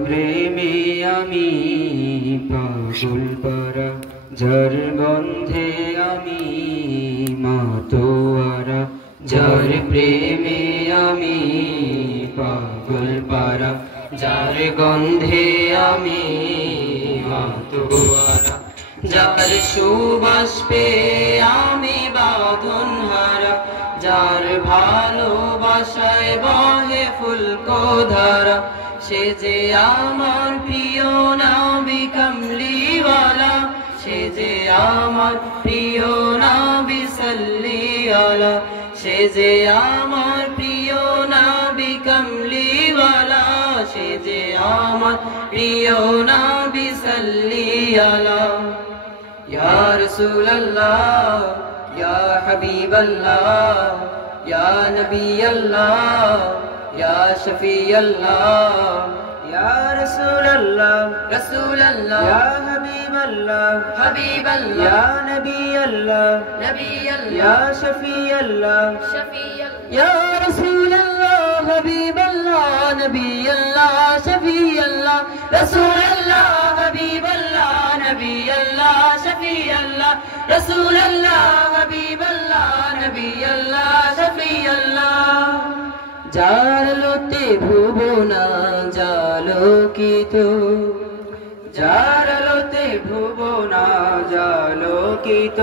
প্রেমে আমি পাগল পারা, যার গন্ধে আমি মাতোয়ারা। যার প্রেমে আমি পাগল পারা, যার গন্ধে আমি মাতোয়ারা। যার সুবাস পেয়ে আমি বাঁধন হারা, যার ভালোবাসায় বহে ফুলকোধারা। সে যে আমার প্রিয় নবী কামলিওয়ালা, সে যে আমার প্রিয় নবী সাল্লিওয়ালা। সে যে আমার প্রিয় নবী কামলিওয়ালা, সে যে আমার প্রিয় নবী সাল্লিওয়ালা। ইয়া রাসূলুল্লাহ ইয়া হাবিবাল্লাহ ইয়া নবিয়াল্লাহ ইয়া শফিয়াল্লাহ। ইয়া রাসূলুল্লাহ রাসূলুল্লাহ ইয়া হাবিবাল্লাহ হাবিবাল্লাহ ইয়া নবিয়াল্লাহ নবিয়াল্লাহ ইয়া শফিয়াল্লাহ শফিয়াল্লাহ। ইয়া রাসূলুল্লাহ হাবিবাল্লাহ নবিয়াল্লাহ শফিয়াল্লাহ। রাসূলুল্লাহ হাবিবাল্লাহ নবিয়াল্লাহ শফিয়াল্লাহ। রাসূলুল্লাহ হাবিবাল্লাহ নবিয়াল্লাহ শফিয়াল্লাহ। যার আলোতে ভুবনা জালোকিত, যার আলোতে ভুবনা জালোকিত।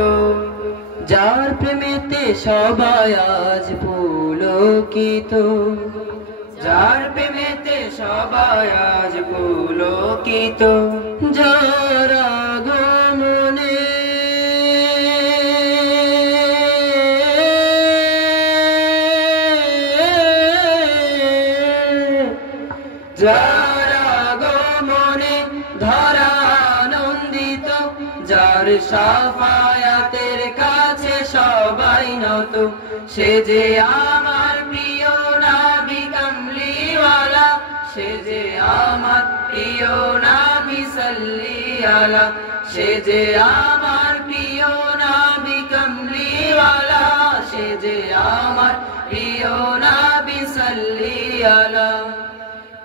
যার প্রেমেতে সবাই আজ পুলকিত, যার প্রেমেতে সবাই আজ পুলকিত। যার আগমনে যার আগমনে ধরা আনন্দিত, যার শাফায়াতের কাছে সবাই নত। সে যে আমার প্রিয় নবী কামলিওয়ালা, সে যে আমার প্রিয় নবী সাল্লিওয়ালা। সে যে আমার প্রিয় নবী কামলিওয়ালা, সে যে আমার প্রিয় নবী সাল্লিওয়ালা।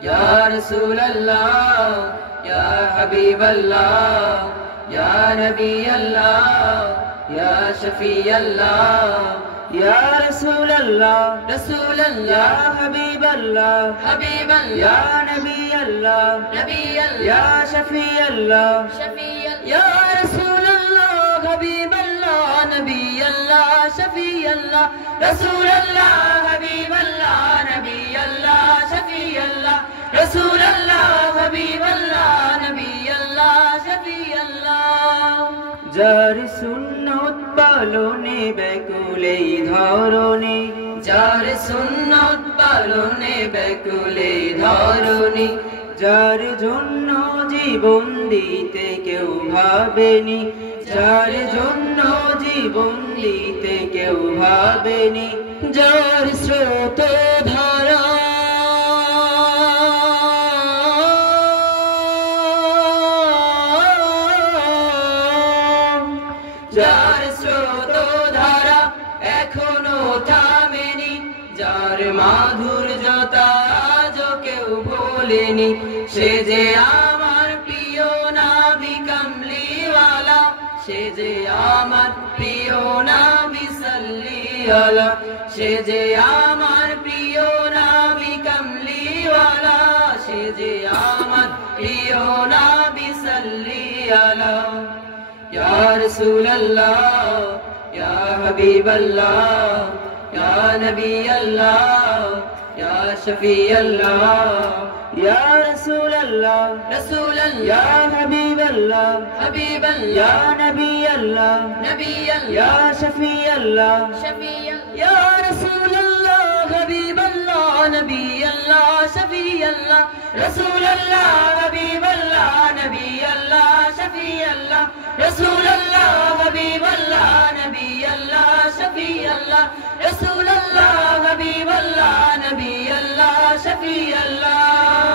ইয়া রাসূলুল্লাহ ইয়া হাবিবাল্লাহ ইয়া নবিয়াল্লাহ ইয়া শফিয়াল্লাহ। ইয়া রাসূলুল্লাহ রাসূলুল্লাহ ইয়া হাবিবাল্লাহ হাবিবাল্লাহ ইয়া নবিয়াল্লাহ নবিয়াল্লাহ ইয়া শফিয়াল্লাহ শফিয়াল্লাহ। ইয়া রাসূলুল্লাহ হাবিবাল্লাহ নবিয়াল্লাহ শফিয়াল্লাহ। রাসূলুল্লাহ হাবিবাল্লাহ নবিয়াল্লাহ শফিয়াল্লাহ। রাসূলুল্লাহ হাবিবাল্লাহ নবিয়াল্লাহ শফিয়াল্লাহ। যার সুন্নত পালনে ব্যাকুল এই ধরণী, যার সুন্নত পালনে ব্যাকুল এই ধরণী। যার জন্য জীবন দিতে কেউ ভাবেনি, যার জন্য জীবন দিতে কেউ ভাবেনি। যার স্রোত ধারা যার স্রোত ধারা এখনো থামেনি, যার মাধুর্যতা আজও কেউ ভোলেনি। সে যে আমার প্রিয় নবী কামলিওয়ালা, সে যে আমার প্রিয় নবী সাল্লিওয়ালা। সে যে আমার প্রিয় নবী কামলিওয়ালা, সে যে আমার প্রিয় নবী সাল্লিওয়ালা। ইয়া রাসূলুল্লাহ ইয়া হাবিবাল্লাহ ইয়া নবিয়াল্লাহ ইয়া শফিয়াল্লাহ। ইয়া রাসূলুল্লাহ রাসূলুল্লাহ ইয়া হাবিবাল্লাহ হাবিবাল্লাহ ইয়া নবিয়াল্লাহ নবিয়াল্লাহ ইয়া শফিয়াল্লাহ শফিয়াল্লাহ। ইয়া রাসূলুল্লাহ হাবিবাল্লাহ নবিয়াল্লাহ শফিয়াল্লাহ। রাসূলুল্লাহ হাবিবাল্লাহ নবিয়াল্লাহ শফিয়াল্লাহ। রাসূলুল্লাহ হাবিবাল্লাহ নবিয়াল্লাহ শফিয়াল্লাহ। রাসূলুল্লাহ হাবিবাল্লাহ নবিয়াল্লাহ শফিয়াল্লাহ।